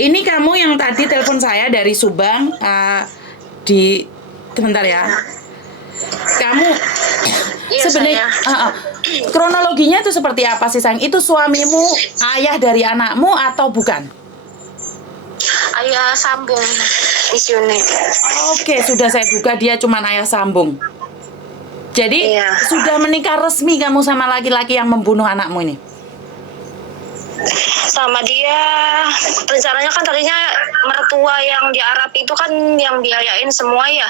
Ini kamu yang tadi telepon saya dari Subang, di sebentar ya. Kamu Iya sebenarnya saya. kronologinya itu seperti apa sih, sayang? Itu suamimu ayah dari anakmu atau bukan? Ayah sambung Miss Yuni. Oke, sudah saya duga dia cuma ayah sambung. Jadi Iya. sudah menikah resmi kamu sama laki-laki yang membunuh anakmu ini? Sama dia rencananya kan tadinya mertua yang di Arab itu kan yang biayain semua ya.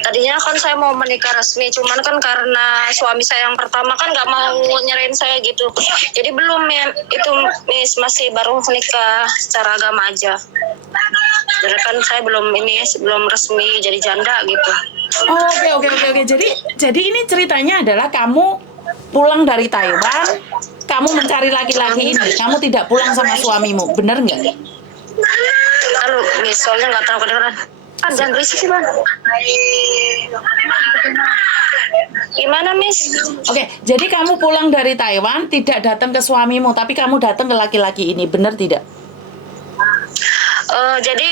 Tadinya kan saya mau menikah resmi, cuman kan karena suami saya yang pertama kan nggak mau nyerahin saya gitu. Jadi belum ya, itu Miss, masih baru menikah secara agama aja. Jadi kan saya belum resmi jadi janda gitu. Oke. Jadi ini ceritanya adalah kamu pulang dari Taiwan, kamu mencari laki-laki ini, kamu tidak pulang sama suamimu, bener nggak? Lalu Miss, soalnya nggak tahu kedengeran. Jangan berisik sih, Bang. Gimana, Miss? Oke, jadi kamu pulang dari Taiwan tidak datang ke suamimu, tapi kamu datang ke laki-laki ini, bener tidak? Jadi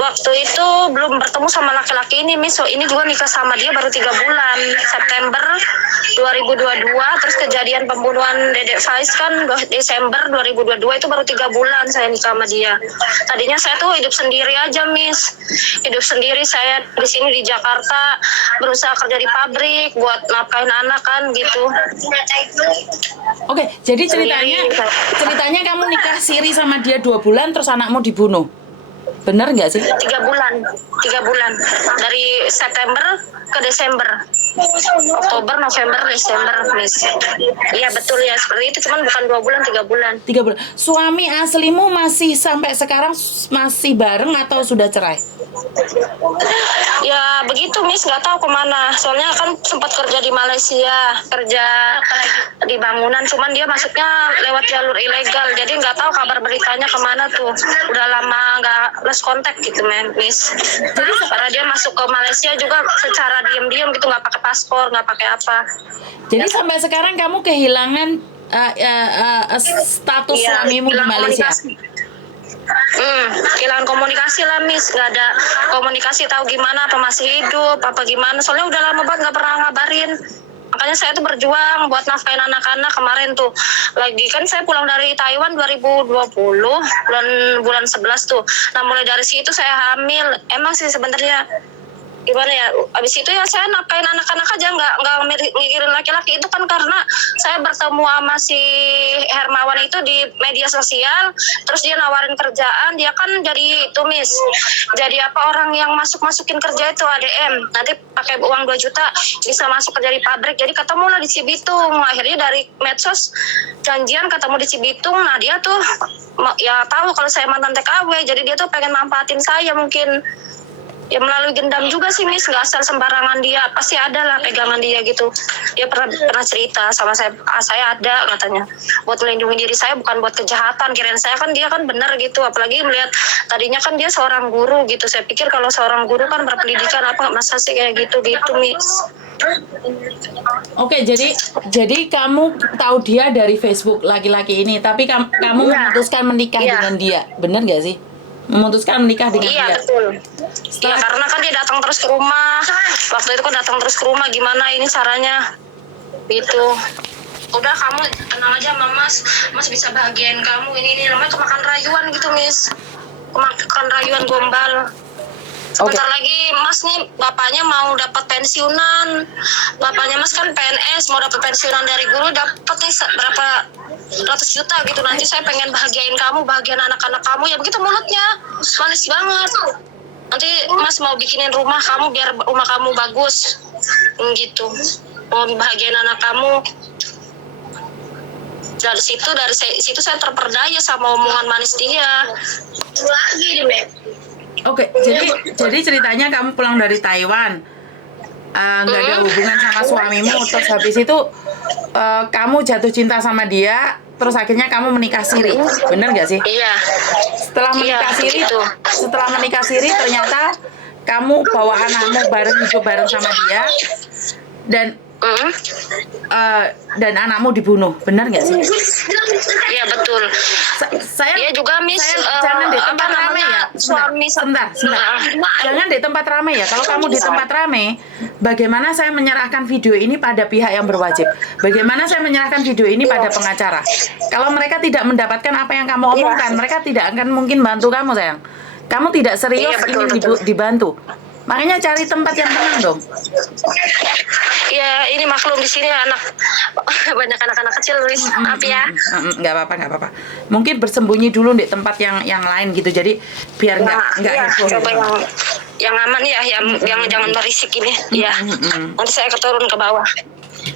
waktu itu belum bertemu sama laki-laki ini, Miss. So, ini juga nikah sama dia baru 3 bulan. September 2022, terus kejadian pembunuhan Dedek Faiz kan Desember 2022, itu baru 3 bulan saya nikah sama dia. Tadinya saya tuh hidup sendiri aja, Miss. Hidup sendiri, saya di sini di Jakarta berusaha kerja di pabrik buat nafkahin anak kan gitu. Oke, jadi ceritanya kamu nikah siri sama dia 2 bulan, terus anakmu dibunuh. Bener nggak sih? 3 bulan dari September ke Desember, Oktober, November, Desember, Miss. Iya betul ya, seperti itu, cuman bukan 2 bulan, 3 bulan. 3 bulan. Suami aslimu masih sampai sekarang masih bareng atau sudah cerai? Ya begitu, Miss, nggak tahu kemana. Soalnya kan sempat kerja di Malaysia, kerja di bangunan, cuman dia masuknya lewat jalur ilegal, jadi nggak tahu kabar beritanya kemana tuh. Udah lama nggak lost contact gitu, Miss. Karena dia masuk ke Malaysia juga secara diam-diam gitu, nggak pakai paspor, nggak pakai apa. Jadi sampai sekarang kamu kehilangan status suamimu di Malaysia? Kehilangan komunikasi lah, Miss. Nggak ada komunikasi, tahu gimana, apa masih hidup apa gimana, soalnya udah lama banget nggak pernah ngabarin. Makanya saya tuh berjuang buat nafkahin anak-anak. Kemarin tuh lagi kan saya pulang dari Taiwan 2020 bulan 11 tuh. Nah mulai dari situ saya hamil. Emang sih sebenarnya gimana ya, abis itu ya saya nafkahin anak-anak aja, nggak mikirin laki-laki. Itu kan karena saya bertemu sama si Hermawan itu di media sosial, terus dia nawarin kerjaan. Dia kan jadi tumis, jadi orang yang masukin kerja itu ADM, nanti pakai uang 2 juta bisa masuk kerja di pabrik. Jadi ketemu lah di Cibitung, akhirnya dari medsos janjian ketemu di Cibitung. Nah dia tuh ya tahu kalau saya mantan TKW, jadi dia tuh pengen manfaatin saya mungkin. Ya melalui gendam juga sih, Miss, nggak asal sembarangan. Dia pasti ada lah pegangan dia gitu. Dia pernah cerita sama saya ada katanya buat melindungi diri saya, bukan buat kejahatan. Kirain saya kan dia kan benar gitu, apalagi melihat tadinya kan dia seorang guru gitu. Saya pikir kalau seorang guru kan berpendidikan, apa nggak masa sih kayak gitu, Miss. Oke, jadi kamu tahu dia dari Facebook laki-laki ini, tapi kamu memutuskan menikah dengan dia, benar nggak sih? Memutuskan menikah dengan dia. Iya betul. Ya karena kan dia datang terus ke rumah. Waktu itu kan datang terus ke rumah, gimana ini caranya gitu. Udah kamu tenang aja sama Mas bisa bahagiain kamu, ini namanya kemakan rayuan gitu, Miss. Kemakan rayuan gombal. Sebentar lagi Mas nih bapaknya mau dapat pensiunan. Bapaknya Mas kan PNS, mau dapat pensiunan dari guru, dapat nih berapa ratus juta gitu. Nanti saya pengen bahagiain kamu, bahagian anak-anak kamu, ya begitu mulutnya. Manis banget. Nanti Mas mau bikinin rumah kamu biar rumah kamu bagus. Gitu. Mau bahagiain anak kamu. Dari situ saya terperdaya sama omongan manis dia. Lagi deh, Oke, jadi ceritanya kamu pulang dari Taiwan, nggak ada hubungan sama suamimu, terus habis itu kamu jatuh cinta sama dia, terus akhirnya kamu menikah siri, bener nggak sih? Iya. Setelah menikah siri, ternyata kamu bawa anakmu hidup bareng sama dia, dan Mm. dan anakmu dibunuh, benar nggak sih? Iya betul. Saya Dia juga Miss jangan di tempat apa ramai ya. namanya, suami Sebentar. Jangan di tempat ramai ya. Kalau kamu di tempat ramai, bagaimana saya menyerahkan video ini pada pihak yang berwajib? Bagaimana saya menyerahkan video ini pada pengacara? Kalau mereka tidak mendapatkan apa yang kamu omongkan, mereka tidak akan mungkin bantu kamu, sayang. Kamu tidak serius Iya, betul, ingin betul. dibantu. Makanya cari tempat yang tenang dong. Ya ini maklum di sini banyak anak-anak kecil, Miss. Maaf ya. Nggak apa-apa. Mungkin bersembunyi dulu di tempat yang lain gitu. Jadi biar nggak Ya, heboh. coba gitu. yang aman ya, yang jangan berisik ini. Ya. Nanti saya keturun ke bawah.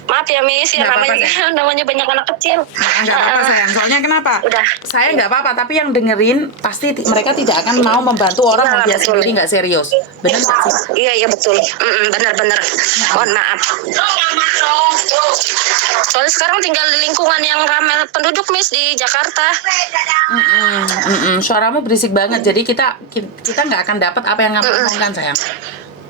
Maaf ya Miss, ya Nggak apa-apa, namanya banyak anak kecil. Nggak apa-apa, sayang. Soalnya kenapa? Udah. Saya nggak apa-apa, tapi yang dengerin pasti mereka tidak akan mau membantu orang Iya, yang dia betul. sendiri nggak serius. Benar nggak sih? Iya betul. Benar-benar. Mohon maaf. Soalnya sekarang tinggal di lingkungan yang ramai penduduk Miss di Jakarta. Suaramu berisik banget, jadi kita nggak akan dapat apa yang kamu omongkan, sayang.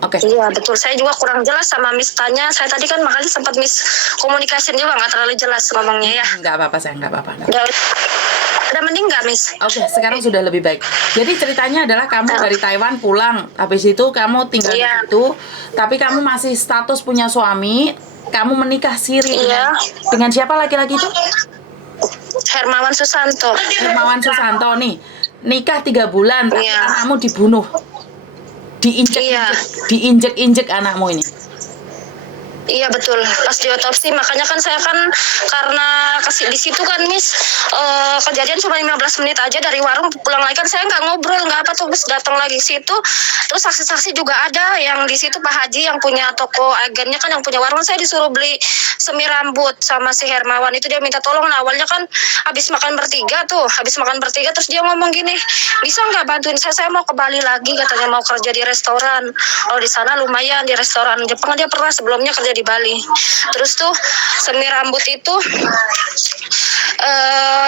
Oke. Iya betul. Saya juga kurang jelas sama Miss tanya. Saya tadi kan makanya sempat Miss komunikasi juga nggak terlalu jelas ngomongnya ya. Nggak apa-apa, sayang, nggak apa-apa. Udah mending nggak Miss? Oke, sekarang sudah lebih baik. Jadi ceritanya adalah kamu dari Taiwan pulang, habis itu kamu tinggal di Iya. situ, tapi kamu masih status punya suami, kamu menikah siri Iya. dengan siapa laki-laki itu? Hermawan Susanto. Hermawan Susanto nih. Nikah 3 bulan, tapi Iya. anakmu dibunuh. Diinjek-injek anakmu ini. Iya betul. Pas diotopsi makanya kan saya kan karena di situ kan Miss kejadian cuma 15 menit aja dari warung pulang lagi kan saya nggak ngobrol nggak apa tuh Miss datang lagi situ terus saksi-saksi juga ada yang di situ Pak Haji yang punya toko agennya kan yang punya warung saya disuruh beli semir rambut sama si Hermawan itu dia minta tolong nah, awalnya kan habis makan bertiga terus dia ngomong gini bisa nggak bantuin saya mau ke Bali lagi katanya mau kerja di restoran di sana lumayan di restoran Jepang dia pernah sebelumnya kerja di Bali. Terus tuh semir rambut itu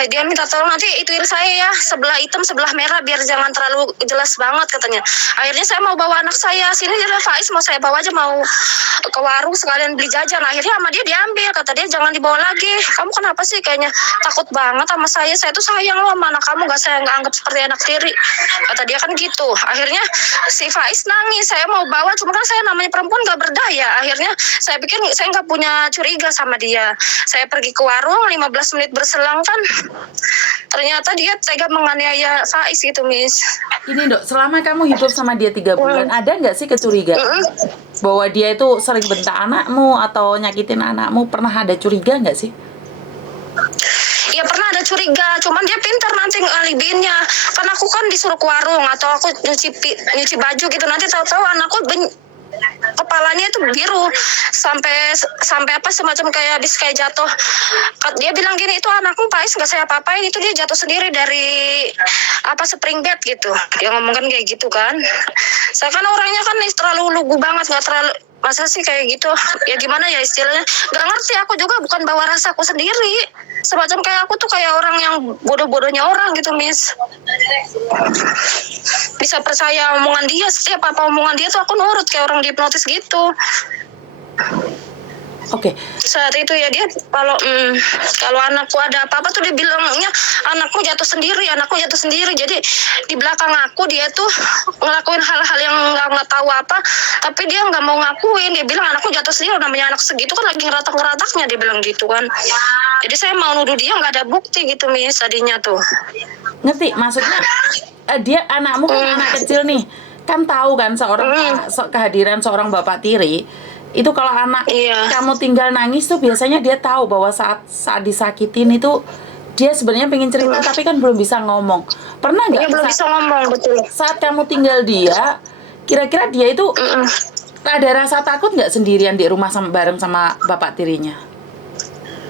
dia minta tolong nanti ituin saya ya sebelah hitam sebelah merah biar jangan terlalu jelas banget katanya. Akhirnya saya mau bawa anak saya sini dia Faiz mau saya bawa aja mau ke warung sekalian beli jajan. Akhirnya sama dia diambil kata dia jangan dibawa lagi. Kamu kenapa sih kayaknya takut banget sama saya tuh sayang loh sama anak kamu saya nggak anggap seperti anak tiri kata dia kan gitu. Akhirnya si Faiz nangis saya mau bawa cuma kan saya namanya perempuan nggak berdaya. Akhirnya saya pikir saya nggak punya curiga sama dia. Saya pergi ke warung 15 menit berselang kan ternyata dia tega menganiaya Faiz gitu Miss. Ini Dok, selama kamu hidup sama dia 3 bulan, ada nggak sih kecurigaan bahwa dia itu sering bentak anakmu atau nyakitin anakmu? Pernah ada curiga nggak sih? Ya pernah ada curiga, cuman dia pintar nanti ngalibiinnya. Kan aku kan disuruh ke warung atau aku nyuci baju gitu nanti tahu-tahu anakku kepalanya itu biru sampai apa semacam kayak habis kayak jatuh. Dia bilang gini itu anakku Pais nggak saya apa-apain itu dia jatuh sendiri dari apa spring bed gitu. Dia ngomong kan kayak gitu kan. Saya kan orangnya kan terlalu lugu banget nggak terlalu masa sih kayak gitu ya gimana ya istilahnya nggak ngerti aku juga bukan bawa rasaku sendiri semacam kayak aku tuh kayak orang yang bodoh-bodohnya orang gitu Miss bisa percaya omongan dia setiap apa omongan dia tuh aku nurut kayak orang dihipnotis gitu. Oke. Saat itu ya dia kalau anakku ada apa-apa tuh dia bilangnya anakku jatuh sendiri jadi di belakang aku dia tuh ngelakuin hal-hal yang nggak tahu apa tapi dia nggak mau ngakuin dia bilang anakku jatuh sendiri namanya anak segitu kan lagi ngeratak-ngerataknya dia bilang gitu kan jadi saya mau nuduh dia nggak ada bukti gitu Miss tadinya tuh Ngerti maksudnya dia anakmu kan anak kecil nih kan tahu kan kehadiran seorang bapak tiri itu kalau anak kamu tinggal nangis tuh biasanya dia tahu bahwa saat disakitin itu dia sebenarnya pengen cerita tapi kan belum bisa ngomong. Pernah nggak? Belum bisa ngomong betul. Saat kamu tinggal dia, kira-kira dia itu ada rasa takut nggak sendirian di rumah bareng sama bapak tirinya?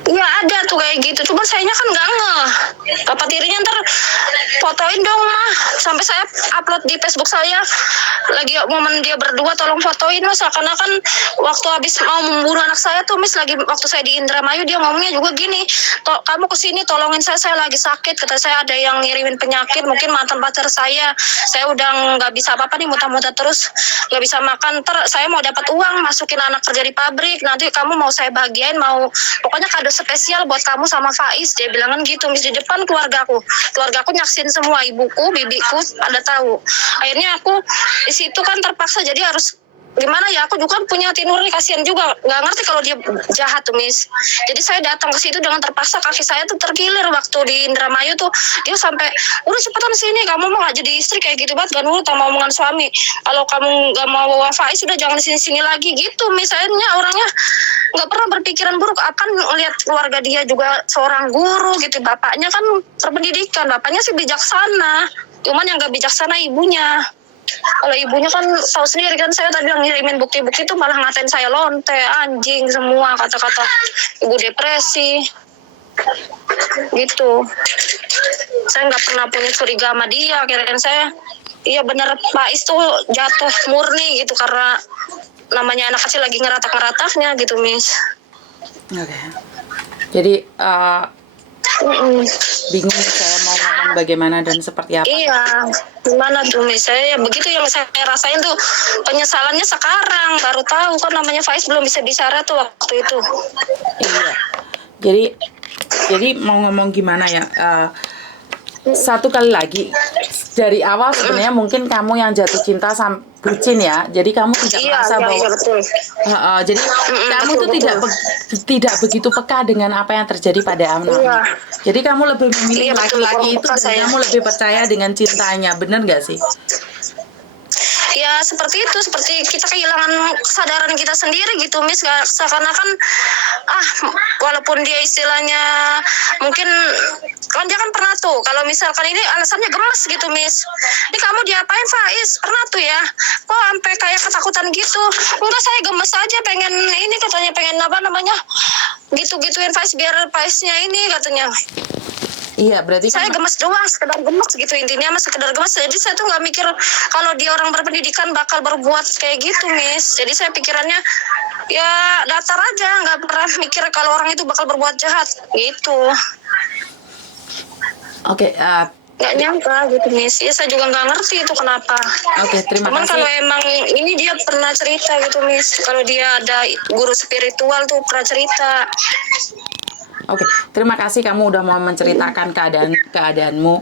Iya ada tuh kayak gitu, cuman sayanya kan nggak ngeh. Bapak tirinya ntar fotoin dong mah, sampai saya upload di Facebook saya. Lagi momen dia berdua, tolong fotoin mas. Seakan-akan waktu habis mau membunuh anak saya tuh Miss, lagi waktu saya di Indramayu dia ngomongnya juga gini, kamu kesini tolongin saya lagi sakit. Kata saya ada yang ngirimin penyakit, mungkin mantan pacar saya udah nggak bisa apa-apa nih, muntah-muntah terus, nggak bisa makan. Ntar saya mau dapat uang, masukin anak kerja di pabrik, nanti kamu mau saya bagian, mau pokoknya kado spesial buat kamu sama Faiz, dia bilang kan gitu Miss, di depan keluargaku nyaksin semua, ibuku, bibiku ada tahu. Akhirnya aku di situ kan terpaksa, jadi harus gimana ya, aku juga punya hati nurani, kasihan juga, nggak ngerti kalau dia jahat tuh Miss. Jadi saya datang ke situ dengan terpaksa, kaki saya tuh terkilir waktu di Indramayu tuh. Dia sampai udah cepetan sini, kamu mau nggak jadi istri kayak gitu banget, gak nurut sama omongan suami, kalau kamu nggak mau bawa Faiz sudah jangan sini lagi gitu Miss. Akhirnya orangnya nggak pernah berpikiran buruk, akan melihat keluarga dia juga seorang guru gitu, bapaknya kan berpendidikan, bapaknya sih bijaksana, cuman yang nggak bijaksana ibunya. Kalau ibunya kan tahu sendiri kan, saya tadi yang ngirimin bukti-bukti itu malah ngatain saya lonte, anjing, semua kata-kata ibu depresi gitu. Saya nggak pernah punya curiga sama dia, kira-kira saya iya benar Faiz tuh jatuh murni gitu, karena namanya anak kecil lagi ngeratak-ngerataknya gitu Miss. Oke. Jadi bingung saya mau ngomong bagaimana dan seperti apa. Iya, gimana tuh Miss? Saya begitu yang saya rasain tuh, penyesalannya sekarang baru tahu kan namanya Faiz belum bisa bicara tuh waktu itu. Iya. Jadi mau ngomong gimana ya? Satu kali lagi, dari awal sebenarnya mungkin kamu yang jatuh cinta sama bucin ya, jadi kamu tidak merasa bahwa betul. jadi kamu tuh tidak begitu peka dengan apa yang terjadi pada anak. Iya. Jadi kamu lebih memilih Betul, laki-laki itu dan kamu lebih percaya dengan cintanya, bener nggak sih? Ya seperti itu, seperti kita kehilangan kesadaran kita sendiri gitu Miss. Seakan-akan walaupun dia istilahnya mungkin kan dia kan pernah tuh, kalau misalkan ini alasannya gemes gitu Miss, ini kamu diapain Faiz, pernah tuh ya kok sampai kayak ketakutan gitu. Enggak, saya gemes aja, pengen ini katanya, pengen apa namanya gitu-gituin Faiz biar Faiznya ini katanya. Iya, berarti saya gemes doang, sekedar gemes gitu intinya, mas sekedar gemes. Jadi saya tuh nggak mikir kalau dia orang berpendidikan bakal berbuat kayak gitu Miss. Jadi saya pikirannya ya datar aja, nggak pernah mikir kalau orang itu bakal berbuat jahat gitu. Oke, nggak nyangka gitu Miss. Ya saya juga nggak ngerti itu kenapa. Oke, terima Cuman kasih. kalau emang ini dia pernah cerita gitu Miss, kalau dia ada guru spiritual tuh pernah cerita. Oke, terima kasih kamu udah mau menceritakan keadaanmu.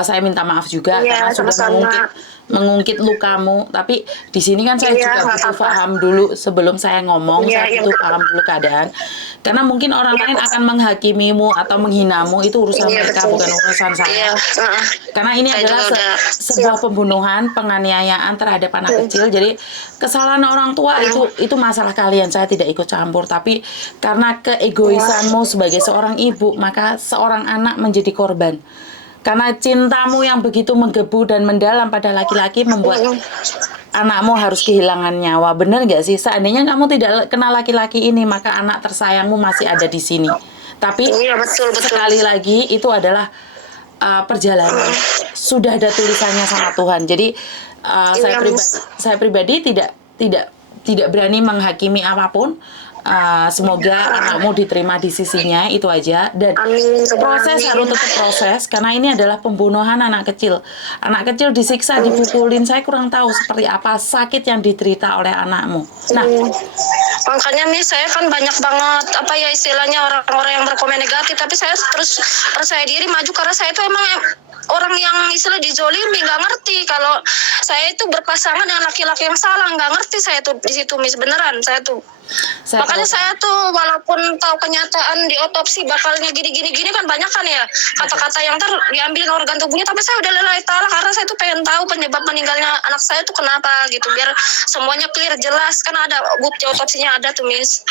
Saya minta maaf juga karena sudah mengungkit lukamu. Tapi di sini kan saya juga butuh paham dulu sebelum saya ngomong. Saya butuh paham dulu keadaan. Karena mungkin orang lain akan menghakimimu atau menghinamu, itu urusan mereka, bukan urusan saya. Karena ini adalah sebuah pembunuhan, penganiayaan terhadap anak kecil. Jadi kesalahan orang tua itu masalah kalian. Saya tidak ikut campur. Tapi karena keegoisanmu sebagai seorang ibu, maka seorang anak menjadi korban. Karena cintamu yang begitu menggebu dan mendalam pada laki-laki membuat anakmu harus kehilangan nyawa. Benar nggak sih? Seandainya kamu tidak kenal laki-laki ini, maka anak tersayangmu masih ada di sini. Tapi betul. Sekali lagi itu adalah perjalanan. Sudah ada tulisannya sama Tuhan. Jadi saya pribadi tidak berani menghakimi apapun. Semoga anakmu diterima di sisinya, itu aja. Dan proses harus tetap proses, karena ini adalah pembunuhan anak kecil. Anak kecil disiksa, dipukulin, saya kurang tahu seperti apa sakit yang diderita oleh anakmu. Nah, makanya nih saya kan banyak banget apa ya istilahnya orang-orang yang berkomen negatif, tapi saya terus percaya diri maju karena saya itu emang orang yang istilah dizolimi, nggak ngerti kalau saya itu berpasangan dengan laki-laki yang salah, nggak ngerti saya tuh di situ Miss, beneran saya tuh. Makanya saya tuh walaupun tahu kenyataan di otopsi bakalnya gini kan banyak kan ya kata-kata yang diambil organ tubuhnya, tapi saya udah lillahi ta'ala karena saya tuh pengen tahu penyebab meninggalnya anak saya tuh kenapa gitu, biar semuanya clear jelas, kan ada bukti otopsinya ada tuh Miss.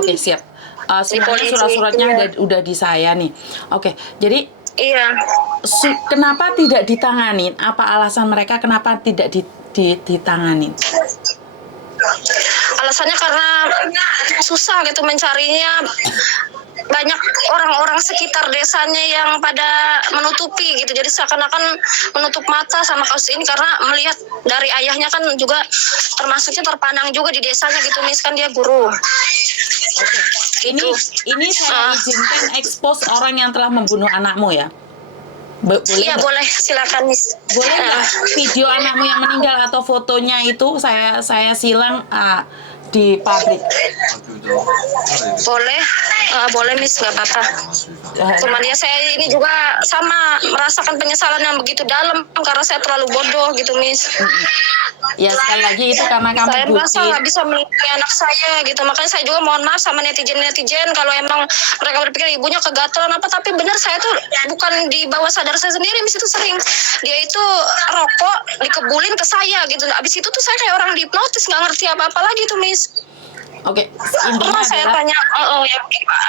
Oke, siap. Sebenarnya surat-suratnya udah di saya nih. Oke, jadi iya. Kenapa tidak ditanganin? Apa alasan mereka kenapa tidak ditanganin? Alasannya karena susah gitu mencarinya. banyak orang-orang sekitar desanya yang pada menutupi gitu. Jadi seakan-akan menutup mata sama kasus ini karena melihat dari ayahnya kan juga termasuknya terpandang juga di desanya gitu, Miss, kan dia guru. Oke. Ini saya izinkan expose orang yang telah membunuh anakmu ya. Boleh Iya, nggak? boleh, silakan, Miss. Boleh nggak video anakmu yang meninggal atau fotonya itu saya silang di publik? Boleh, boleh, Miss, nggak apa-apa. Cuman ya saya ini juga sama merasakan penyesalan yang begitu dalam karena saya terlalu bodoh gitu, Miss. Ya sekali lagi itu karena kamu Saya merasa bucin. nggak bisa melindungi anak saya gitu. Makanya saya juga mohon maaf sama netizen kalau emang mereka berpikir ibunya kegatelan apa, tapi benar saya tuh bukan di bawah sadar saya sendiri, Miss, itu sering dia itu rokok dikebulin ke saya gitu. Abis itu tuh saya kayak orang dihipnotis, nggak ngerti apa-apa lagi tuh, Miss. Oke, Pernah saya tanya, ya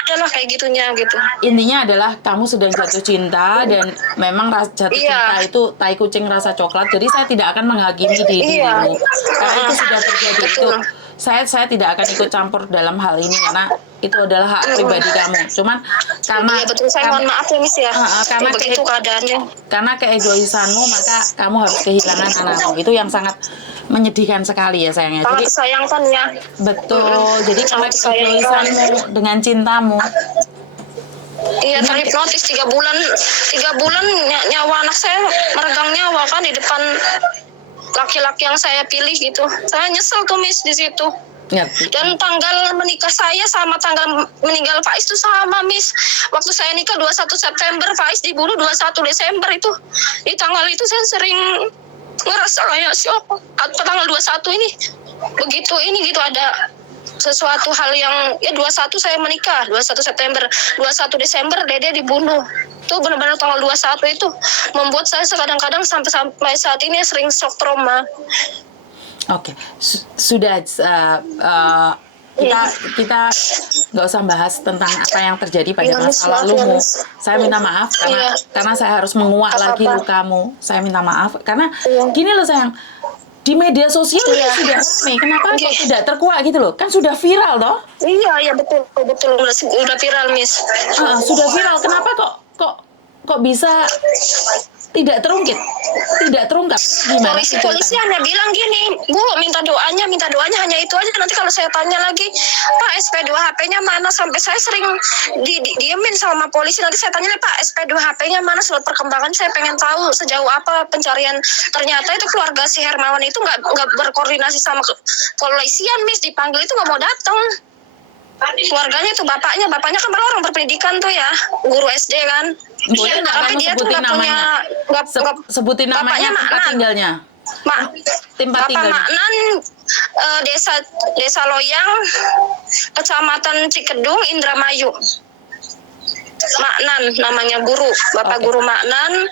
adalah kayak gitunya gitu. intinya adalah kamu sedang jatuh cinta dan memang jatuh cinta itu tai kucing rasa coklat. Jadi saya tidak akan menghakimi dirimu karena itu sudah terjadi. Itu saya tidak akan ikut campur dalam hal ini karena itu adalah hak pribadi kamu. Cuman karena Iya betul, saya mohon maaf ya, Miss ya. karena begitu keadaannya. Karena keegoisanmu maka kamu harus kehilangan anakmu. Itu yang sangat menyedihkan sekali ya sayangnya. Sangat Jadi disayangkan ya. betul. Jadi karena Sangat disayangkan. keegoisanmu dengan cintamu. Iya, terhipnotis 3 bulan nyawa anak saya meregang nyawa kan di depan laki-laki yang saya pilih gitu. Saya nyesel tuh, Miss, di situ. Ngerti. Dan tanggal menikah saya sama tanggal meninggal Faiz itu sama, Miss. Waktu saya nikah 21 September, Faiz dibunuh 21 Desember itu. Di tanggal itu saya sering ngerasa kayak shock. Atau tanggal 21 ini begitu ini gitu ada sesuatu hal yang ya 21 saya menikah, 21 September, 21 Desember Dede dibunuh. Itu benar-benar tanggal 21 itu membuat saya kadang-kadang sampai saat ini sering shock trauma. Oke, sudah kita nggak usah bahas tentang apa yang terjadi pada masa lalumu. Saya minta maaf karena saya harus menguak lagi lukamu. Saya minta maaf karena gini loh sayang, di media sosial sudah ramai. Kenapa kok tidak terkuak gitu loh? Kan sudah viral toh? Iya betul udah viral, Miss. Sudah viral. Kenapa kok bisa tidak terungkap gimana polisi hanya bilang gini, Bu, minta doanya hanya itu aja. Nanti kalau saya tanya lagi, Pak, SP2 HP-nya mana, sampai saya sering diemin sama polisi. Nanti saya tanya, Pak, SP2 HP-nya mana, surat perkembangan saya pengen tahu sejauh apa pencarian. Ternyata itu keluarga si Hermawan itu nggak berkoordinasi sama kepolisian, Miss. Dipanggil itu nggak mau datang. Keluarganya itu bapaknya kan malah orang berpendidikan tuh ya, guru SD kan. Boleh nggak kamu sebutin namanya? Sebutin namanya, tempat tinggalnya. Tempat tinggalnya. Bapak Maknan, desa Loyang, Kecamatan Cikedung, Indramayu. Maknan namanya, guru, Bapak Guru Maknan.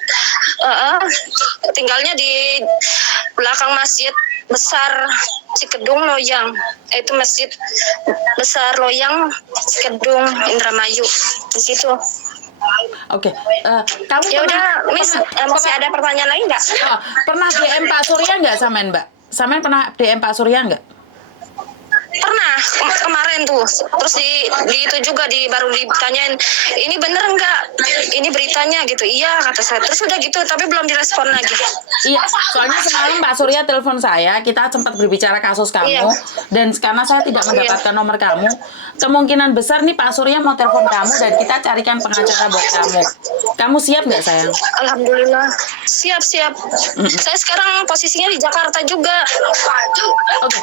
Tinggalnya di belakang Masjid Besar Cikedung Loyang. Itu Masjid Besar Loyang Cikedung Indramayu di situ. Oke, kamu ya udah, Miss, masih ada pertanyaan lain nggak? Pernah DM Pak Surya nggak samain Mbak? Samain pernah DM Pak Surya nggak? Pernah kemarin tuh, terus di itu juga baru ditanyain, ini bener nggak? Ini beritanya gitu. Iya kata saya. Terus udah gitu, tapi belum direspon lagi. Iya, soalnya semalam Pak Surya telepon saya, kita sempat berbicara kasus kamu, dan karena saya tidak mendapatkan nomor kamu, kemungkinan besar nih Pak Surya mau telepon kamu dan kita carikan pengacara buat kamu. Kamu siap nggak sayang? Alhamdulillah, siap. Saya sekarang posisinya di Jakarta juga. Oke.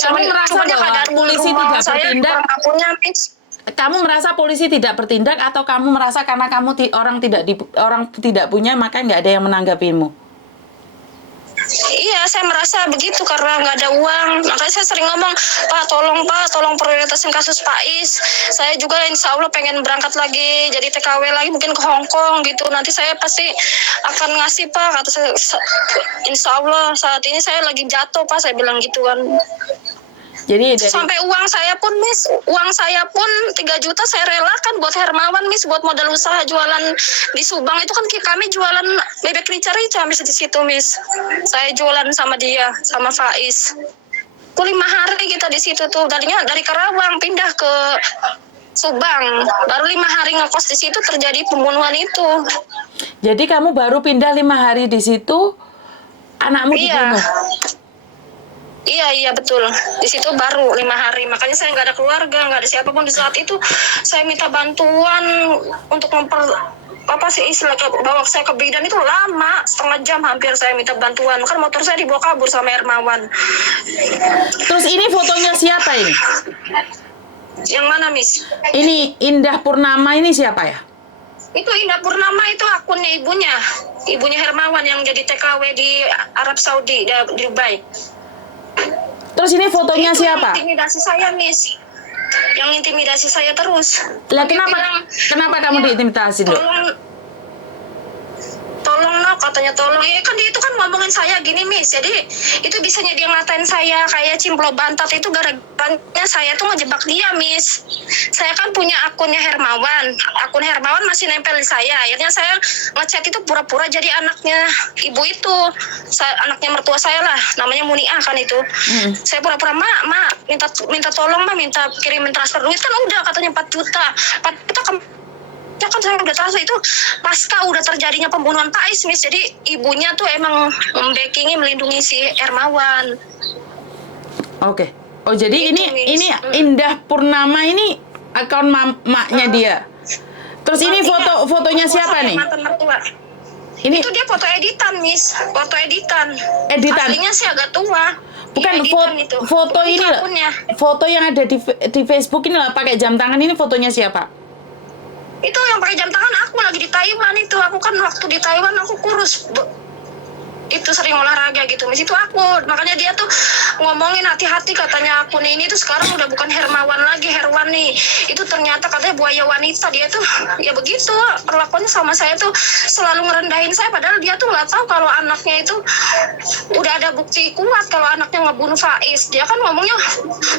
Kamu merasa bahwa polisi tidak bertindak? Kamu merasa polisi tidak bertindak atau kamu merasa karena kamu orang tidak punya maka nggak ada yang menanggapimu? Iya, saya merasa begitu karena nggak ada uang. Makanya saya sering ngomong, Pak, tolong prioritasin kasus Faiz. Saya juga insya Allah pengen berangkat lagi, jadi TKW lagi, mungkin ke Hong Kong gitu. Nanti saya pasti akan ngasih, Pak. Kata saya, insya Allah saat ini saya lagi jatuh, Pak. Saya bilang gitu kan. Jadi sampai uang saya pun 3 juta saya relakan buat Hermawan, Miss, buat modal usaha jualan di Subang. Itu kan kami jualan bebek rica-rica, Miss, di situ, Miss. Saya jualan sama dia, sama Faiz. 5 hari kita di situ tuh. Tadinya dari Karawang pindah ke Subang. Baru 5 hari ngekos di situ terjadi pembunuhan itu. Jadi kamu baru pindah 5 hari di situ, anakmu Iya. dibunuh. Iya betul. Di situ baru 5 hari. Makanya saya nggak ada keluarga, nggak ada siapapun di saat itu. Saya minta bantuan untuk apa sih istilah bawa saya ke bidan itu lama, setengah jam hampir saya minta bantuan. Kan motor saya dibawa kabur sama Hermawan. Terus ini fotonya siapa ini? Yang mana, Miss? Ini Indah Purnama ini siapa ya? Itu Indah Purnama, itu akunnya ibunya. Ibunya Hermawan yang jadi TKW di Arab Saudi, di Dubai. Terus ini fotonya Itu siapa? Yang intimidasi saya, Miss. Yang intimidasi saya terus. Lah Dia bilang, kenapa kamu diintimidasi, Dok? Tolong no, katanya tolong. Kan dia itu kan ngomongin saya gini, Miss. Jadi itu bisanya dia ngatain saya kayak cimplo bantat itu gara-garanya saya tuh ngejebak dia, Miss. Saya kan punya akunnya Hermawan. Akun Hermawan masih nempel di saya. Akhirnya saya ngechat itu pura-pura jadi anaknya ibu itu. Anaknya mertua saya lah, namanya Muniah kan itu. Saya pura-pura, "Mak, minta tolong, Mak, minta kirimin transfer duit." Kan udah katanya 4 juta. 4 juta ya kan saya udah transfer itu pasca udah terjadinya pembunuhan Pak Is, Miss. Jadi ibunya tuh emang membackingi, melindungi si Hermawan. Oke. Oh, jadi Itu, ini Miss. Indah Purnama ini akun maknya dia. Terus ini fotonya siapa nih? Mantan mertua. Ini Itu dia foto editan, Miss. Foto editan. Editan? Aslinya sih agak tua. Bukan Editan itu. foto Itu ini loh. akunnya. Foto yang ada di Facebook ini lah pakai jam tangan ini fotonya siapa? Itu yang pakai jam tangan aku lagi di Taiwan itu. Aku kan waktu di Taiwan aku kurus. Itu sering olahraga gitu, Miss. Itu aku. Makanya dia tuh ngomongin hati-hati katanya akun ini tuh sekarang udah bukan Hermawan lagi, Herwan nih. Itu ternyata katanya buaya wanita. Dia tuh ya begitu. Perlakuannya sama saya tuh selalu ngerendahin saya. Padahal dia tuh nggak tahu kalau anaknya itu udah ada bukti kuat kalau anaknya ngebunuh Faiz. Dia kan ngomongnya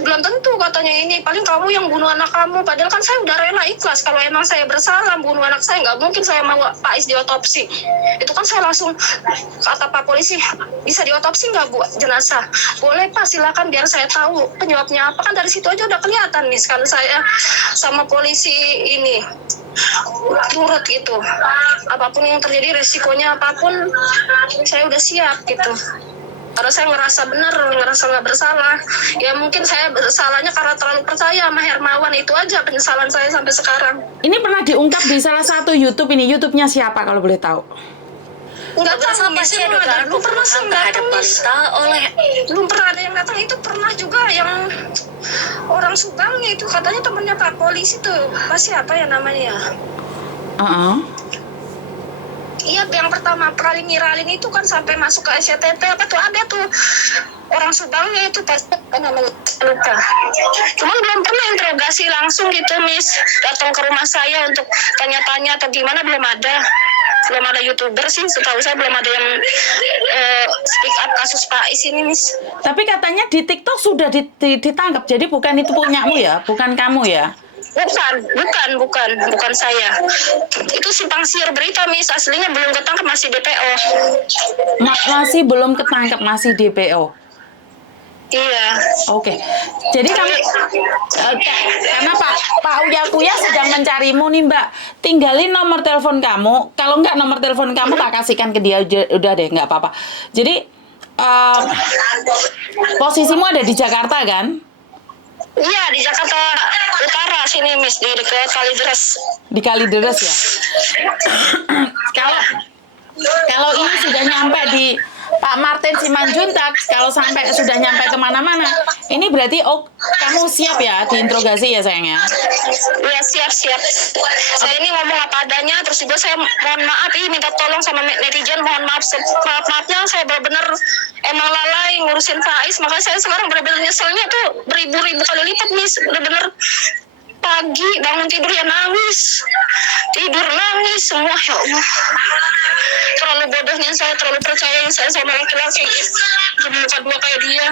belum tentu katanya ini. Paling kamu yang bunuh anak kamu. Padahal kan saya udah rela ikhlas. Kalau emang saya bersalah bunuh anak saya, nggak mungkin saya mau Faiz diotopsi. Itu kan saya langsung kata Pak polisi, bisa diotopsi nggak Bu jenazah? Boleh Pak, silakan biar saya tahu penyebabnya apa. Kan dari situ aja udah kelihatan nih kan saya sama polisi ini turut gitu. Apapun yang terjadi, resikonya apapun saya udah siap gitu. Karena saya ngerasa benar, ngerasa nggak bersalah. Ya mungkin saya bersalahnya karena terlalu percaya sama Hermawan. Itu aja penyesalan saya sampai sekarang. Ini pernah diungkap di salah satu YouTube ini. YouTube-nya siapa kalau boleh tahu? Nggak tahu, Miss. Belum pernah sih datang, Miss. Belum pernah ada yang datang. Itu pernah juga yang orang Subangnya itu katanya temannya Pak polisi tuh. Pasti apa ya namanya ya? Iya, yang pertama kali ngiralin itu kan sampai masuk ke SCTV apa tuh ada tuh orang Subangnya itu pasti kan namanya lupa. Cuman belum pernah interogasi langsung gitu, Miss. Datang ke rumah saya untuk tanya-tanya atau gimana belum ada. Belum ada YouTuber sih, setahu saya belum ada yang speak up kasus Pak Is ini, Miss. Tapi katanya di TikTok sudah ditangkap. Jadi bukan itu punyamu ya, bukan kamu ya? Bukan saya. Itu simpang siur berita, Miss. Aslinya belum ketangkap, masih DPO. Masih belum ketangkap, masih DPO. Iya. Oke. Jadi kamu karena Pak Uya sedang mencarimu nih, Mbak. Tinggalin nomor telepon kamu. Kalau enggak nomor telepon kamu tak kasihkan ke dia, udah deh, enggak apa-apa. Jadi posisimu ada di Jakarta kan? Iya, di Jakarta Utara sini, Miss, di dekat Kalideres. Di Kalideres ya. Kalau ini sudah nyampe di Pak Martin Simanjuntak, kalau sampai sudah nyampe kemana-mana, ini berarti kamu siap ya diinterogasi ya sayangnya? Ya siap. Saya ini ngomong apa adanya, terus juga saya mohon maaf, minta tolong sama netizen, mohon maaf, maafnya saya benar-benar emang lalai ngurusin Faiz, makanya saya sekarang benar-benar nyeselnya tuh beribu-ribu kali lipat, Miss. Benar-benar pagi bangun tidur ya nangis semua, ya Allah. Terlalu bodohnya saya, terlalu percaya saya sama laki-laki muka dua kayak dia.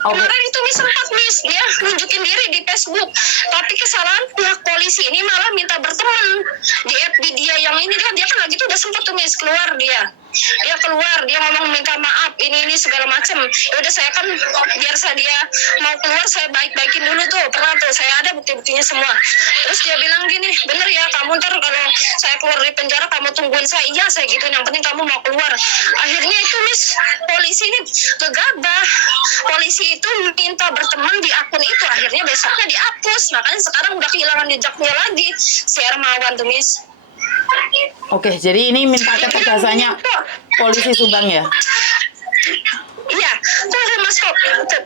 Kemarin itu Miss dia nunjukin diri di Facebook, tapi kesalahan pihak polisi ini malah minta berteman di FB dia yang ini kan dia kan lagi tuh udah sempat tuh Miss keluar dia. dia keluar, dia ngomong minta maaf ini segala macam. Ya udah, saya kan biar dia mau keluar, saya baik-baikin dulu tuh, pernah tuh saya ada bukti-buktinya semua. Terus dia bilang gini, bener ya kamu ntar kalau saya keluar dari penjara kamu tungguin saya. Iya, saya gitu, yang penting kamu mau keluar. Akhirnya itu Miss, polisi ini gegabah. Polisi itu minta berteman di akun itu, akhirnya besoknya dihapus. Makanya sekarang udah kehilangan jejaknya lagi si Hermawan tuh Miss. Oke, jadi ini minta ketegasannya polisi Subang ya? Iya, tuh Mas kok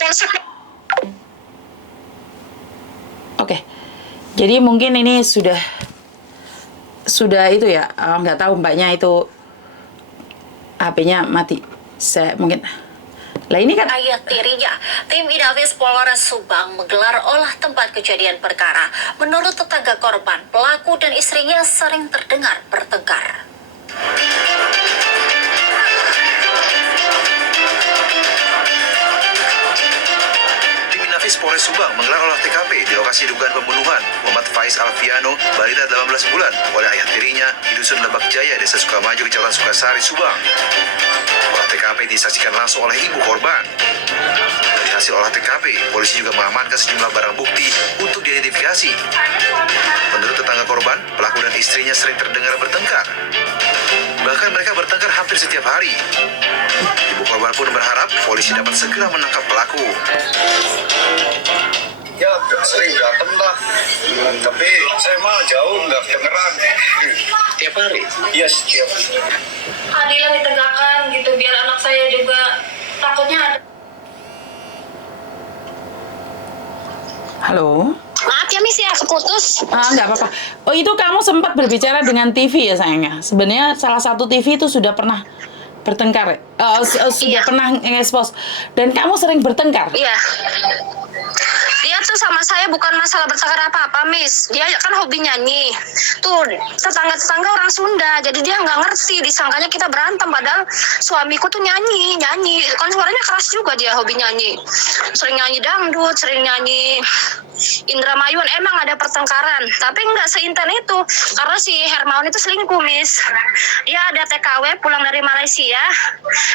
polsek. Oke, jadi mungkin ini sudah itu ya, nggak tahu mbaknya itu HP-nya mati. Saya mungkin, lah ini kan Ayah tirinya, tim Inafis Polres Subang menggelar olah tempat kejadian perkara. Menurut tetangga korban, pelaku dan istrinya sering terdengar bertengkar. Tim Inafis Polres Subang menggelar olah TKP di lokasi dugaan pembunuhan Muhammad Faiz Alfiano, balita 18 bulan, oleh ayah tirinya di Dusun Lebak Jaya, Desa Sukamaju, Kecamatan Sukasari, Subang. Olah TKP disaksikan langsung oleh ibu korban. Dari hasil olah TKP, polisi juga mengamankan sejumlah barang bukti untuk diidentifikasi. Menurut tetangga korban, pelaku dan istrinya sering terdengar bertengkar. Bahkan mereka bertengkar hampir setiap hari. Ibu korban pun berharap polisi dapat segera menangkap pelaku. Ya sering datang lah, tapi saya mah jauh nggak kedengeran. Tiap hari? Iya, setiap. Keadilan ditegakkan gitu, biar anak saya juga takutnya ada. halo. Maaf ya Miss ya, keputus. Nggak apa-apa. Oh, itu kamu sempat berbicara dengan TV ya sayangnya. Sebenarnya salah satu TV itu sudah pernah bertengkar, sudah Iya. pernah nge-expose. Dan kamu sering bertengkar. Iya. Dia tuh sama saya bukan masalah bertengkar apa-apa, Miss. Dia kan hobi nyanyi. Tuh, tetangga-tetangga orang Sunda. Jadi dia nggak ngerti, disangkanya kita berantem. Padahal suamiku tuh nyanyi. Kan suaranya keras juga, dia hobi nyanyi. Sering nyanyi dangdut, sering nyanyi Indramayun. Emang ada pertengkaran. Tapi nggak seinten itu. Karena si Hermawan itu selingkuh, Miss. Dia ada TKW pulang dari Malaysia.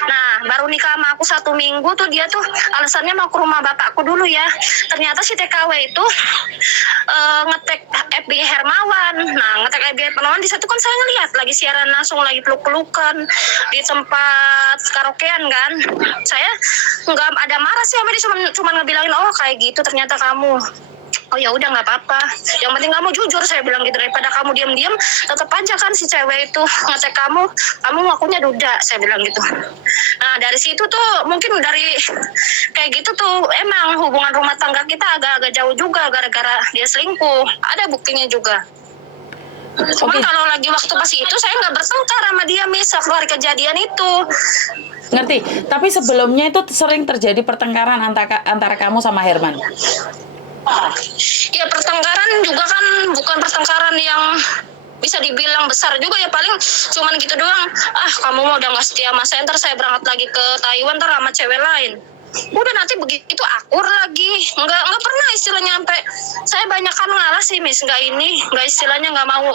Nah, baru nikah sama aku 1 minggu tuh, dia tuh alasannya mau ke rumah bapakku dulu ya. Ternyata si TKW itu ngetek FB Hermawan. Nah, ngetek FB Hermawan di situ kan saya ngeliat lagi siaran langsung, lagi peluk-pelukan di tempat karaokean kan. Saya nggak ada marah sih sama dia, cuma ngebilangin, oh kayak gitu ternyata kamu. Oh ya udah, nggak apa-apa. Yang penting kamu jujur, saya bilang gitu, daripada kamu diam-diam, tetap aja kan si cewek itu ngetek kamu ngakunya duda, saya bilang gitu. Nah dari situ tuh mungkin dari kayak gitu tuh emang hubungan rumah tangga kita agak-agak jauh juga gara-gara dia selingkuh. Ada buktinya juga. Cuma Oke. kalau lagi waktu pas itu saya nggak bertengkar sama dia, Miss, waktu hari kejadian itu. Ngerti? Tapi sebelumnya itu sering terjadi pertengkaran antara kamu sama Herman. Ya pertengkaran juga kan bukan pertengkaran yang bisa dibilang besar juga ya, paling cuman gitu doang. Kamu mau udah nggak setia sama saya, ntar saya berangkat lagi ke Taiwan ntar sama cewek lain. Udah nanti begitu akur lagi, nggak pernah istilahnya sampai saya banyak kan ngalah sih, Miss, nggak istilahnya nggak mau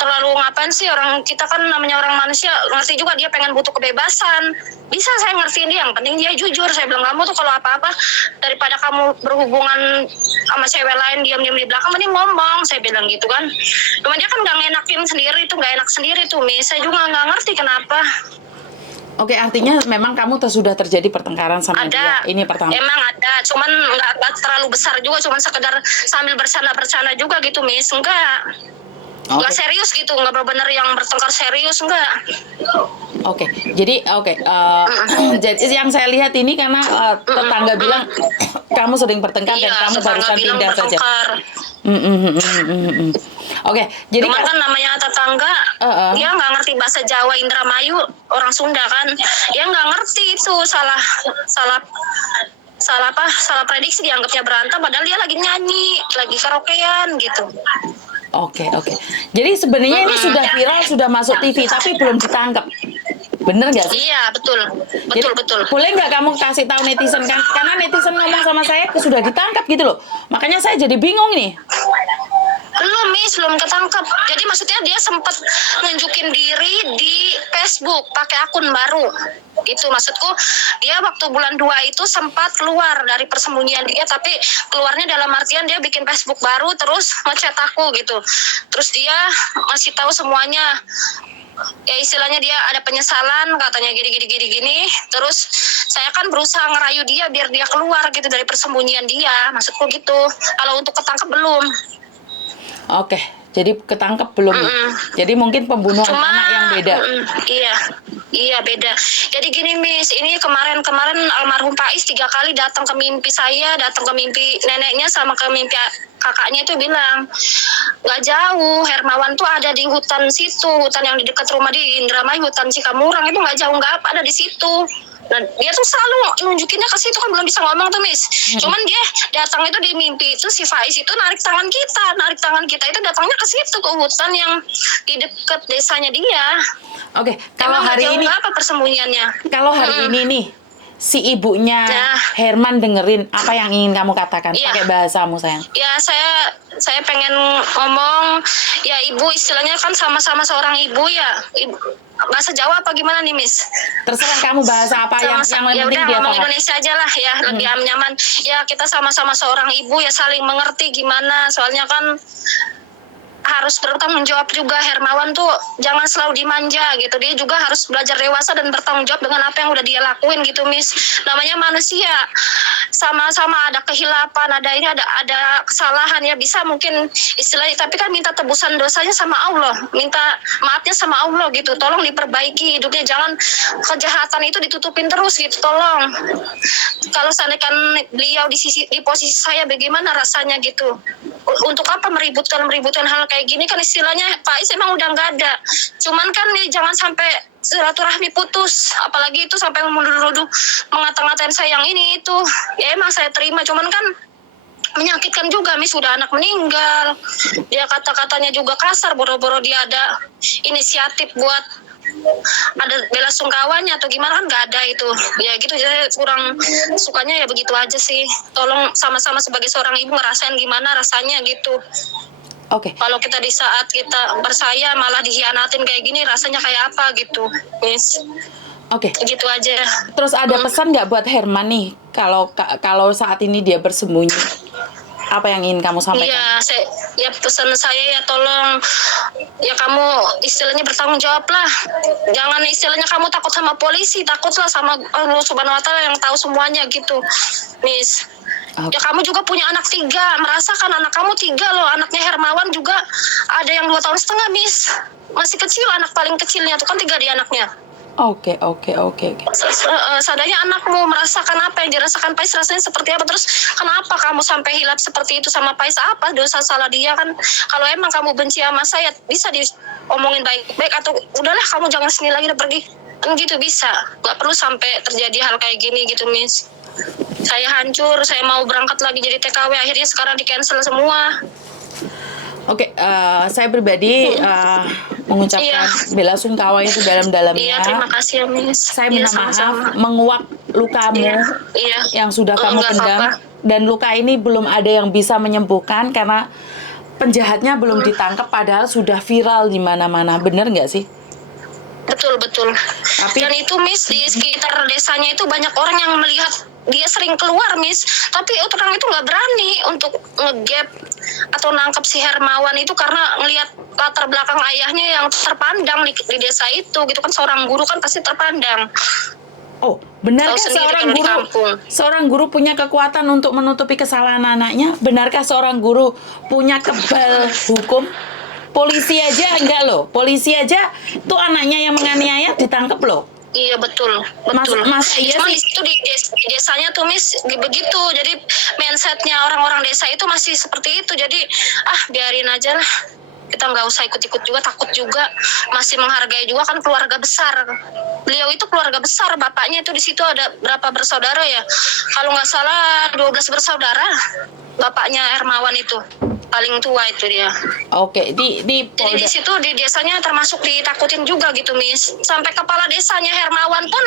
terlalu ngapain sih, orang kita kan namanya orang manusia, ngerti juga dia pengen butuh kebebasan, bisa saya ngertiin dia, yang penting dia jujur. Saya bilang, kamu tuh kalau apa-apa daripada kamu berhubungan sama cewek lain diam-diam di belakang, mending ngomong, saya bilang gitu kan. Cuman dia kan nggak ngenakin sendiri tuh, nggak enak sendiri tuh, Miss, saya juga nggak ngerti kenapa. Oke, artinya memang kamu sudah terjadi pertengkaran sama dia. Ada, Ini pertama. emang ada, cuman nggak terlalu besar juga, cuman sekedar sambil bercanda-bercanda juga gitu, Miss. Nggak Oke. serius gitu, nggak benar-benar yang bertengkar serius, nggak. Oke, jadi jadi yang saya lihat ini karena tetangga bilang kamu sering bertengkar dan kamu tetangga barusan bilang pindah saja. bertengkar. Oke, jadi Cuman kan namanya tetangga, dia nggak ngerti bahasa Jawa Indramayu, orang Sunda kan, dia nggak ngerti itu, salah prediksi, dianggapnya berantem, padahal dia lagi nyanyi, lagi karaokean gitu. Oke. Jadi sebenarnya ini sudah viral, sudah masuk TV, tapi belum ditangkap. Bener nggak sih? Iya, betul. Jadi, Betul. boleh nggak kamu kasih tahu netizen kan? Karena netizen ngomong sama saya sudah ditangkap gitu loh. Makanya saya jadi bingung nih. Belum, Miss, belum ketangkep. Jadi maksudnya dia sempat nunjukin diri di Facebook pakai akun baru. Itu maksudku, dia waktu bulan 2 itu sempat keluar dari persembunyian dia, tapi keluarnya dalam artian dia bikin Facebook baru terus ngechat aku gitu. Terus dia masih tahu semuanya. Ya istilahnya dia ada penyesalan, katanya gini. Terus saya kan berusaha ngerayu dia biar dia keluar gitu dari persembunyian dia. Maksudku gitu. Kalau untuk ketangkep belum. Oke, jadi ketangkep belum? Jadi mungkin pembunuhan Cuma, anak yang beda. Iya beda. Jadi gini, Miss, ini kemarin almarhum Pais 3 kali datang ke mimpi saya, datang ke mimpi neneknya sama ke mimpi kakaknya itu bilang nggak jauh, Hermawan tuh ada di hutan situ, hutan yang di dekat rumah di Indramayu, hutan Cikamurang itu nggak jauh, nggak ada di situ. Dan dia tuh selalu nunjukinnya ke situ, kan belum bisa ngomong tuh, Miss. Cuman dia datang itu di mimpi itu, si Faiz itu narik tangan kita itu datangnya ke situ, ke hutan yang di dekat desanya dia. Oke, kalau Emang nggak hari jauh ini, apa persembunyiannya? kalau hari ini nih, si ibunya Ya. Herman dengerin apa yang ingin kamu katakan? Iya. Pakai bahasamu, sayang. Ya saya pengen ngomong, ya ibu istilahnya kan sama-sama seorang ibu ya. Bahasa Jawa apa gimana nih, Miss? Terserah kamu bahasa apa yang Ya penting udah dia ngomong paham. Indonesia aja lah ya, lebih nyaman. Ya kita sama-sama seorang ibu ya, saling mengerti gimana. Soalnya kan harus bertanggung jawab juga. Hermawan tuh jangan selalu dimanja gitu, dia juga harus belajar dewasa dan bertanggung jawab dengan apa yang udah dia lakuin gitu, Miss. Namanya manusia, sama-sama ada kehilapan, ada kesalahan ya, bisa mungkin istilahnya, tapi kan minta tebusan dosanya sama Allah, minta maafnya sama Allah gitu. Tolong diperbaiki hidupnya, jangan kejahatan itu ditutupin terus gitu, tolong. Kalau seandainya beliau di posisi saya, bagaimana rasanya gitu? Untuk apa meributkan hal kayak gini, kan istilahnya Pak Is emang udah nggak ada. Cuman kan nih jangan sampai silaturahmi putus, apalagi itu sampai menuduh-nuduh mengata-ngatain saya yang ini itu. Ya emang saya terima, cuman kan menyakitkan juga, Miss, sudah anak meninggal. Dia kata-katanya juga kasar, boro-boro dia ada inisiatif buat ada bela sungkawanya atau gimana, kan nggak ada itu. Ya gitu, saya kurang sukanya ya begitu aja sih. Tolong sama-sama sebagai seorang ibu ngerasain gimana rasanya gitu. Oke, Kalau kita di saat kita bersaya malah dikhianatin kayak gini, rasanya kayak apa gitu, Miss. oke. Gitu aja. Terus ada pesan nggak buat Herman nih, kalau saat ini dia bersembunyi? Apa yang ingin kamu sampaikan? Iya, pesan saya ya tolong ya kamu istilahnya bertanggung jawab lah. Jangan istilahnya kamu takut sama polisi, takutlah sama Allah Subhanahu wa Ta'ala yang tahu semuanya gitu, Miss. Oke. Ya kamu juga punya anak 3, merasakan anak kamu 3 loh, anaknya Hermawan juga ada yang 2,5 tahun, Miss. Masih kecil, anak paling kecilnya tuh kan 3 di anaknya. Oke. Sadanya anakmu merasakan apa yang dirasakan Pais, rasanya seperti apa, terus kenapa kamu sampai hilap seperti itu sama Pais, apa dosa salah dia kan? Kalau emang kamu benci sama saya, bisa diomongin baik-baik, atau udahlah kamu jangan sini lagi, udah pergi, kan gitu bisa. Gak perlu sampai terjadi hal kayak gini gitu, Miss. Saya hancur, saya mau berangkat lagi jadi TKW, akhirnya sekarang di cancel semua. Oke, saya pribadi mengucapkan bela sungkawa itu dalam-dalamnya. Iya, terima kasih ya, Miss. Saya Iya, minta sama-sama. maaf menguak lukamu Iya. yang sudah kamu Enggak pendam, apa-apa. dan luka ini belum ada yang bisa menyembuhkan karena penjahatnya belum ditangkap, padahal sudah viral di mana-mana. Bener nggak sih? Betul. Tapi- Dan itu, Miss, di sekitar desanya itu banyak orang yang melihat dia sering keluar, Miss. Tapi orang itu nggak berani untuk nge-gap atau nangkep si Hermawan itu karena ngelihat latar belakang ayahnya yang terpandang di desa itu gitu kan, seorang guru kan pasti terpandang. Oh, benarkah Tahu sendiri kalau di kampung. seorang guru punya kekuatan untuk menutupi kesalahan anaknya? Benarkah seorang guru punya kebal hukum? Polisi aja enggak loh. Polisi aja tuh anaknya yang menganiaya ditangkap loh. Iya betul. Masa iya Cuma sih? di situ di desanya tuh, Miss, begitu. Jadi mindsetnya orang-orang desa itu masih seperti itu. Jadi biarin aja lah. Kita nggak usah ikut-ikut juga, takut juga. Masih menghargai juga kan keluarga besar. Beliau itu keluarga besar, bapaknya itu di situ ada berapa bersaudara ya? Kalau nggak salah 12 bersaudara. Bapaknya Hermawan itu. paling tua itu dia. Oke, di Jadi Polda. di situ di desanya termasuk ditakutin juga gitu, Miss. Sampai kepala desanya Hermawan pun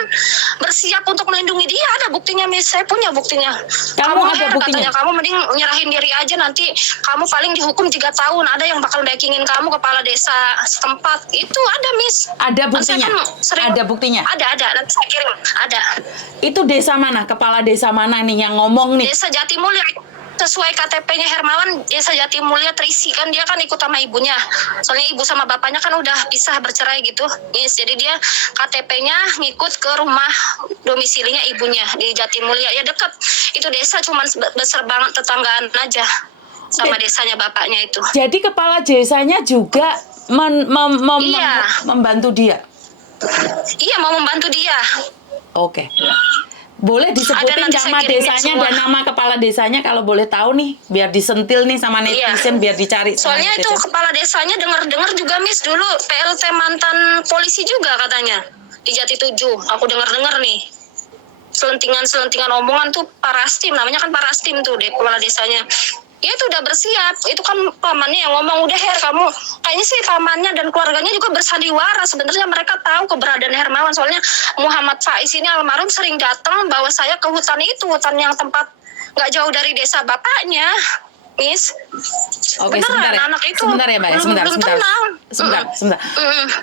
bersiap untuk melindungi dia. Ada buktinya, Miss. Saya punya buktinya. Kamu ada Her, buktinya? katanya, kamu mending nyerahin diri aja, nanti kamu paling dihukum 3 tahun. Ada yang bakal backingin kamu, kepala desa setempat. Itu ada, Miss. Ada Kan saya buktinya? kan sering- Ada buktinya? Ada. Nanti saya kirim. Ada. Itu desa mana? Kepala desa mana nih yang ngomong nih? Desa Jatimulya. Sesuai KTP-nya Hermawan, Desa Jatimulya terisi, kan dia kan ikut sama ibunya. Soalnya ibu sama bapaknya kan udah pisah bercerai gitu. Yes, jadi dia KTP-nya ngikut ke rumah domisilinya ibunya di Jatimulya. Ya dekat. Itu desa cuman besar banget, tetanggaan aja sama desanya bapaknya itu. Jadi kepala desanya juga Iya. membantu dia. Iya, mau membantu dia. Oke. Boleh Ada, disebutin nanti saya nama kirimin desanya semua. dan nama kepala desanya kalau boleh tahu nih, biar disentil nih sama netizen, biar dicari. sama Soalnya itu netizen. kepala desanya dengar-dengar juga, Miss, dulu PLT mantan polisi juga katanya di Jati 7. Aku dengar-dengar nih. Selentingan omongan tuh Parastim, namanya kan Parastim tuh deh kepala desanya. Dia tuh udah bersiap, itu kan pamannya yang ngomong, udah Her, kamu kayaknya sih pamannya dan keluarganya juga bersandiwara. Sebenarnya mereka tahu keberadaan Hermawan, soalnya Muhammad Faiz ini almarhum sering datang bawa saya ke hutan itu, hutan yang tempat nggak jauh dari desa bapaknya, Miss. Oke, Beneran, sebentar ya. anak itu Sebentar ya, Mbak. belum tenang. Sebentar.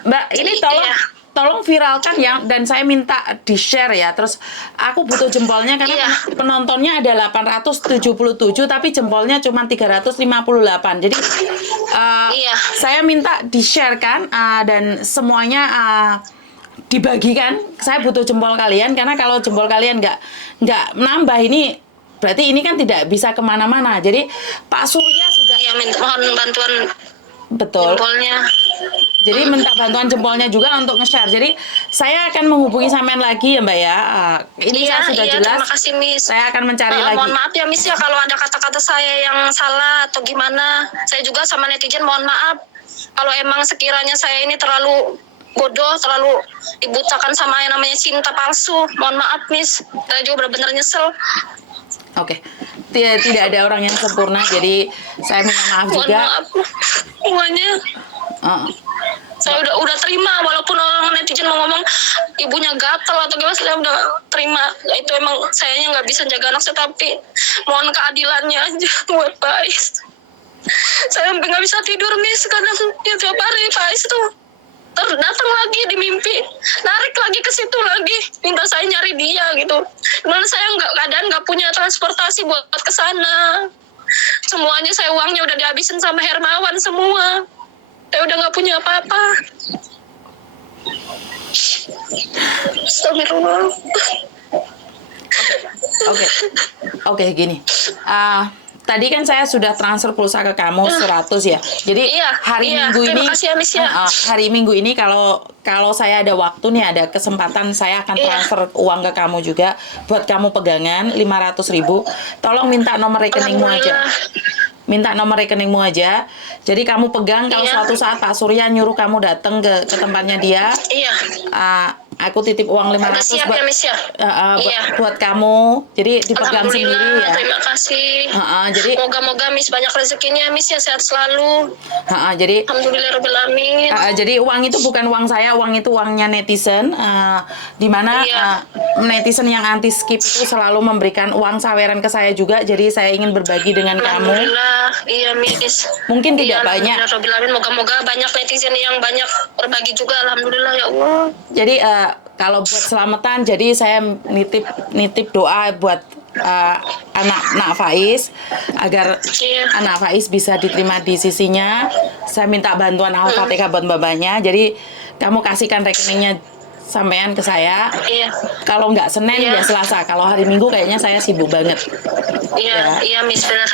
Mbak, ini Iya. tolong viralkan ya, dan saya minta di-share ya. Terus aku butuh jempolnya karena Iya. penontonnya ada 877 tapi jempolnya cuma 358. Jadi Iya. saya minta di-sharekan dan semuanya dibagikan. Saya butuh jempol kalian karena kalau jempol kalian nggak menambah ini berarti ini kan tidak bisa kemana-mana. Jadi Pak Surya sudah Iya, mohon bantuan betul. jempolnya. Jadi minta bantuan jempolnya juga untuk nge-share. Jadi saya akan menghubungi sampean lagi ya Mbak ya. Ini Iya, saya sudah jelas. terima kasih, Miss. Saya akan mencari lagi. Mohon maaf ya, Miss, ya kalau ada kata-kata saya yang salah atau gimana. Saya juga sama netizen mohon maaf. Kalau emang sekiranya saya ini terlalu bodoh, terlalu dibutakan sama yang namanya cinta palsu. Mohon maaf, Miss. Saya juga benar-benar nyesel. Oke. Tidak ada orang yang sempurna. Jadi saya minta maaf Mohon juga. maaf. Semuanya. Uh, Saya udah terima, walaupun orang netizen mau ngomong ibunya gatel atau gimana, saya udah terima. Ya, itu emang sayanya nggak bisa jaga anak saya, tapi mohon keadilannya aja buat Pak Ais. Saya sampai nggak bisa tidur, Miss, karena ya tiap hari Pak Ais tuh datang lagi di mimpi, narik lagi ke situ lagi, minta saya nyari dia gitu. Gimana saya nggak punya transportasi buat ke sana. Semuanya uangnya udah dihabisin sama Hermawan semua. Saya udah nggak punya apa-apa. Astagfirullah. Oke, gini. Tadi kan saya sudah transfer pulsa ke kamu 100 ya. Jadi Iya, hari iya. Minggu Terima ini kasih ya, Miss, ya. hari Minggu ini kalau saya ada waktu nih, ada kesempatan, saya akan Iya. transfer uang ke kamu juga buat kamu pegangan 500.000. Tolong minta nomor rekeningmu aja. Minta nomor rekeningmu aja. Jadi kamu pegang kalau Iya. suatu saat Pak Surya nyuruh kamu datang ke tempatnya dia. Iya. Aku titip uang 500 Udah siap buat ya, Miss, ya? Iya. buat kamu. Jadi dipegang sendiri Alhamdulillah, ya. terima kasih. Jadi Moga-moga Miss banyak rezekinya, Miss, ya, sehat selalu. jadi Alhamdulillahirobbilalamin. jadi uang itu bukan uang saya, uang itu uangnya netizen, di mana Iya. netizen yang anti skip itu selalu memberikan uang saweran ke saya juga, jadi saya ingin berbagi dengan kamu. Alhamdulillah, iya, Miss. Mungkin tidak banyak. Alhamdulillahirobbilalamin. Moga-moga banyak netizen yang banyak berbagi juga. Alhamdulillah, ya Allah. Jadi kalau buat selamatan, jadi saya nitip doa buat anak Faiz agar Iya. anak Faiz bisa diterima di sisinya. Saya minta bantuan Al-Fatihah buat babanya. Jadi kamu kasihkan rekeningnya sampean ke saya. Iya. Kalau nggak Senin Iya. ya Selasa. Kalau hari Minggu kayaknya saya sibuk banget. Iya, iya, Miss, benar.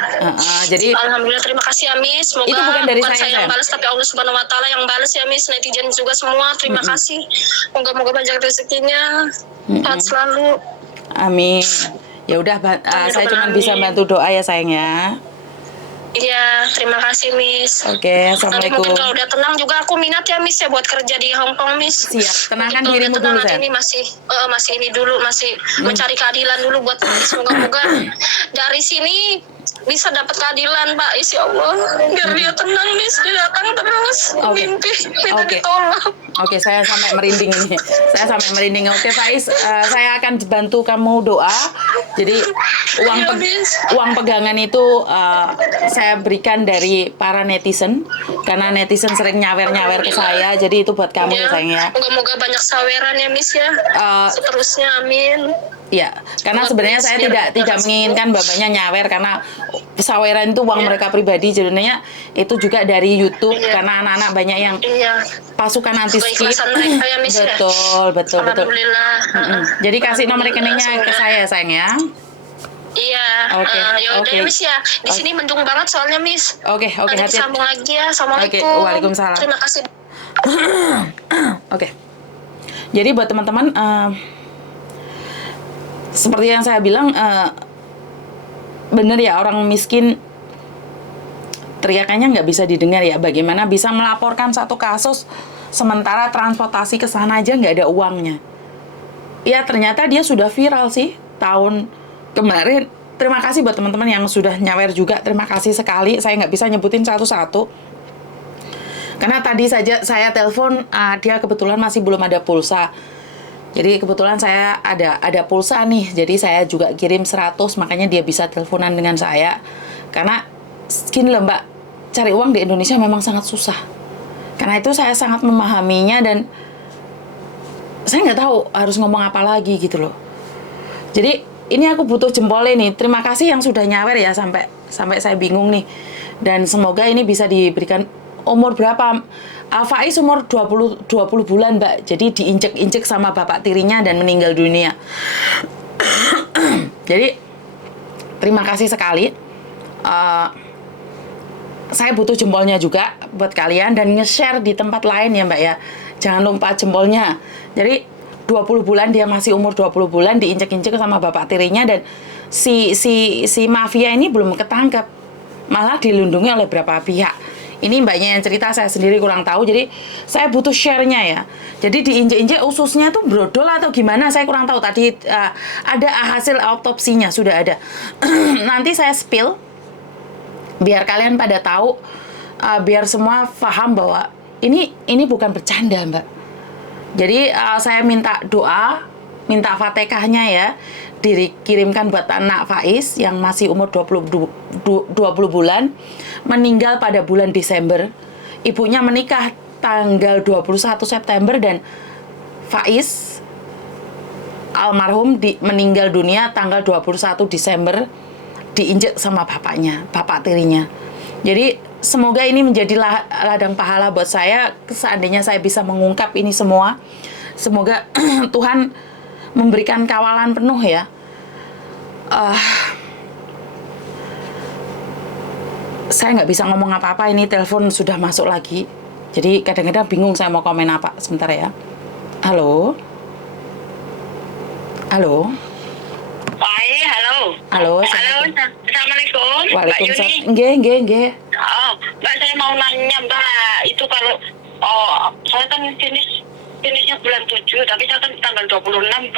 Jadi Alhamdulillah, terima kasih ya, Miss. Semoga Itu bukan dari saya, saya yang Sam. balas, tapi Allah Subhanahu wa Ta'ala yang balas ya, Miss. Netizen juga semua, terima kasih. Moga-moga banyak rezekinya. Sehat selalu. amin. Ya udah, saya cuma bisa bantu doa ya sayang ya. Iya, terima kasih, Miss. Oke, Nanti mungkin assalamualaikum. kalau udah tenang juga aku minat ya, Miss, ya, buat kerja di Hong Kong, Miss. Siap, tenangkan Kalau dirimu udah tenang, dulu, nanti Sam. ini masih ini dulu, masih mencari keadilan dulu buat Miss. Moga-moga dari sini bisa dapat keadilan, Pak. Ya Allah, biar dia tenang, Miss. Dia datang terus Oke. mimpi minta Oke. ditolong. Oke, saya sampai merinding ini. Saya sampai merinding. Oke, Faiz, saya akan bantu kamu doa. Jadi Iya, Miss. uang pegangan itu saya berikan dari para netizen karena netizen sering nyawer-nyawer ke saya. Jadi itu buat kamu ya, sayang ya. Moga-moga banyak saweran ya, Miss ya. Seterusnya, amin. Ya, karena sebenarnya saya tidak menginginkan bapaknya nyawer karena saweran itu uang mereka pribadi. Jadinya itu juga dari YouTube karena anak-anak banyak yang Iya. pasukan anti skip. Keikhlasan mereka ya, Miss ya. Betul. Alhamdulillah. Jadi kasih nomor rekeningnya ke saya, sayang ya. Iya. Oke, Ya udah oke. ya, Miss ya. Di sini mendung banget soalnya, Miss. Oke, Nanti hati-hati. disambung lagi ya. Assalamualaikum. Oke, waalaikumsalam. Terima kasih. Oke. Jadi buat teman-teman, seperti yang saya bilang, bener ya, orang miskin teriakannya nggak bisa didengar ya. Bagaimana bisa melaporkan satu kasus sementara transportasi ke sana aja nggak ada uangnya. Ya ternyata dia sudah viral sih tahun kemarin. Terima kasih buat teman-teman yang sudah nyawer juga. Terima kasih sekali. Saya nggak bisa nyebutin satu-satu. Karena tadi saja saya telepon, dia kebetulan masih belum ada pulsa. Jadi kebetulan saya ada pulsa nih. Jadi saya juga kirim 100, makanya dia bisa teleponan dengan saya. Karena gini loh Mbak, cari uang di Indonesia memang sangat susah. Karena itu saya sangat memahaminya dan saya nggak tahu harus ngomong apa lagi gitu loh. Jadi ini aku butuh jempolnya nih. Terima kasih yang sudah nyawer ya sampai saya bingung nih. Dan semoga ini bisa diberikan. Umur berapa? Faiz umur 20 bulan, Mbak. Jadi diinjek-injek sama bapak tirinya dan meninggal dunia. Jadi terima kasih sekali. Saya butuh jempolnya juga buat kalian dan nge-share di tempat lain ya, Mbak ya. Jangan lupa jempolnya. Jadi 20 bulan, dia masih umur 20 bulan diinjek-injek sama bapak tirinya dan si mafia ini belum ketangkep. Malah dilindungi oleh beberapa pihak. Ini mbaknya yang cerita, saya sendiri kurang tahu. Jadi saya butuh share-nya ya. Jadi diinjek-injek ususnya tuh brodol atau gimana, saya kurang tahu. Tadi ada hasil autopsinya, sudah ada. Nanti saya spill biar kalian pada tahu, biar semua paham bahwa ini bukan bercanda, Mbak. Jadi saya minta doa, minta Fatihahnya ya, dikirimkan buat anak Faiz yang masih umur 20 bulan, meninggal pada bulan Desember. Ibunya menikah tanggal 21 September dan Faiz almarhum meninggal dunia tanggal 21 Desember, diinjek sama bapaknya, bapak tirinya. Jadi semoga ini menjadi ladang pahala buat saya seandainya saya bisa mengungkap ini semua. Semoga Tuhan memberikan kawalan penuh ya. Saya nggak bisa ngomong apa-apa, ini telepon sudah masuk lagi. Jadi kadang-kadang bingung saya mau komen apa. Sebentar ya. Halo? Halo? Halo. Halo? Halo, assalamualaikum. Waalaikumsalam. Mbak Yuni. Nggih. Oh, Mbak, saya mau nanya Mbak, itu kalau saya kan jenisnya bulan 7, tapi saya kan tanggal 26